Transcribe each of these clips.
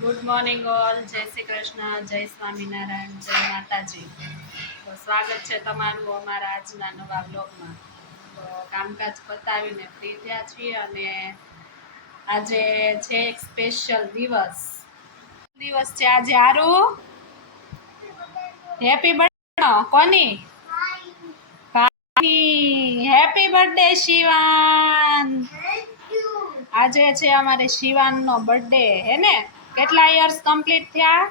Good morning all. જય શ્રી કૃષ્ણ, જય સ્વામિનારાયણ, જય માતાજી. તો સ્વાગત છે તમારું અમારા આજના નવા બ્લોગમાં. તો કામકાજ પતાવીને ફ્રી થયા છીએ અને આજે છે એક સ્પેશિયલ દિવસ છે આજે. આરું હેપી બર્થડે કોની? Happy birthday Shivan. આજે છે અમારે શિવાનનો બર્થડે હે ને. કેટલા યર્સ કમ્પ્લીટ થયા?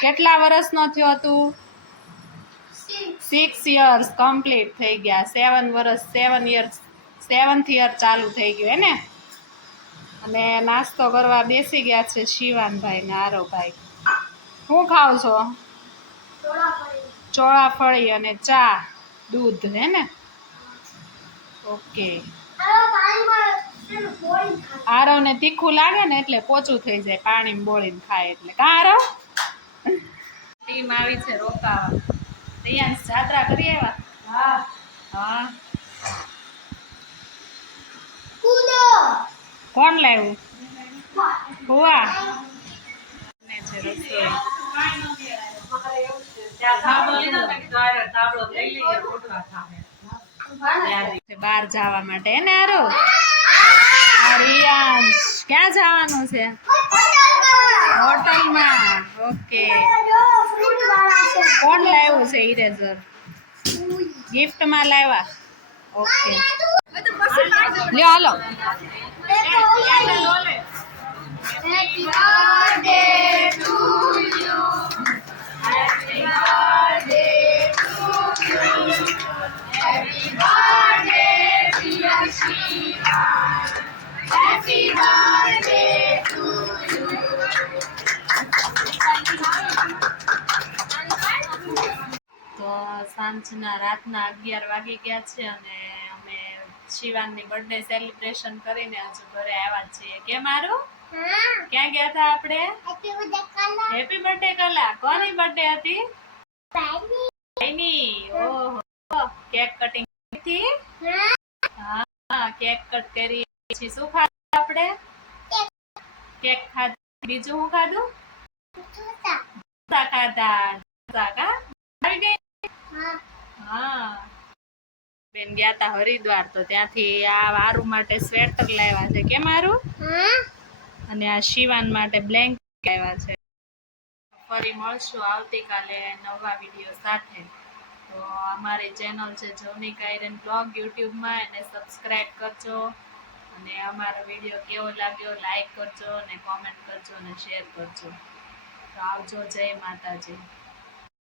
કેટલા વર્ષનો થયો તું? 6 યર્સ કમ્પ્લીટ થઈ ગયા. 7 વર્ષ 7 યર્સ 7th યર ચાલુ થઈ ગયું હે ને. અને નાસ્તો કરવા બેસી ગયા છે શિવાનભાઈ ને આરોભાઈ. શું ખાવ છો? ચોળાફળી અને ચા દૂધ હે ને. ઓકે. આરવ ને તીખું લાગે ને એટલે પોચું થઈ જાય પાણી બોળીને ખાય એટલે. કા આરવ? ટીમ આવી છે રોકાવા. અહીંયા જાત્રા કરી આવ્યા? હા. કોણ લાવ્યું? હુઆ ને છે રસોઈ. બહાર જવા માટે હે ને આરવ? રિયાંશ ક્યાં જવાનું છે? હોટલમાં. ઓકે. કોણ લાવ્યું છે ઇરેઝર? ગિફ્ટમાં લાવ્યા? ઓકે. લ્યો હાલો. Happy birthday to you. Happy birthday to you. Happy birthday dear Shiva. Happy birthday to you. તો સાંજના રાતના 11 વાગી ગયા છે અને અમે શિવાનની બર્થડે સેલિબ્રેશન કરીને હજુ ઘરે આવ્યા છીએ. કેમ મારું? ક્યાં ગયા હતા આપણે? હેપી બર્થડે કલા. કોની બર્થડે હતી? ભાઈની. ઓહો. કેક કટિંગ હતી? હા કેક કટ કરી. પછી શું ખાધું આપણે? કેક ખાધું. બીજું શું ખાધું? ખાધા. હા. બેન ગયા તા હરિદ્વાર તો ત્યાંથી આ આરુ માટે સ્વેટર લાવ્યા છે. કેમ આરુ? અને આ શિવાન માટે બ્લેન્કેટ લાવ્યા છે. ફરી મળશું આવતીકાલે નવા વિડીયો સાથે. તો અમારી ચેનલ છે જોનિક આયરન બ્લોગ યુટ્યુબમાં, એને સબસ્ક્રાઈબ કરજો અને અમારો વિડીયો કેવો લાગ્યો લાઈક કરજો અને કોમેન્ટ કરજો અને શેર કરજો. તો આવજો. જય માતાજી.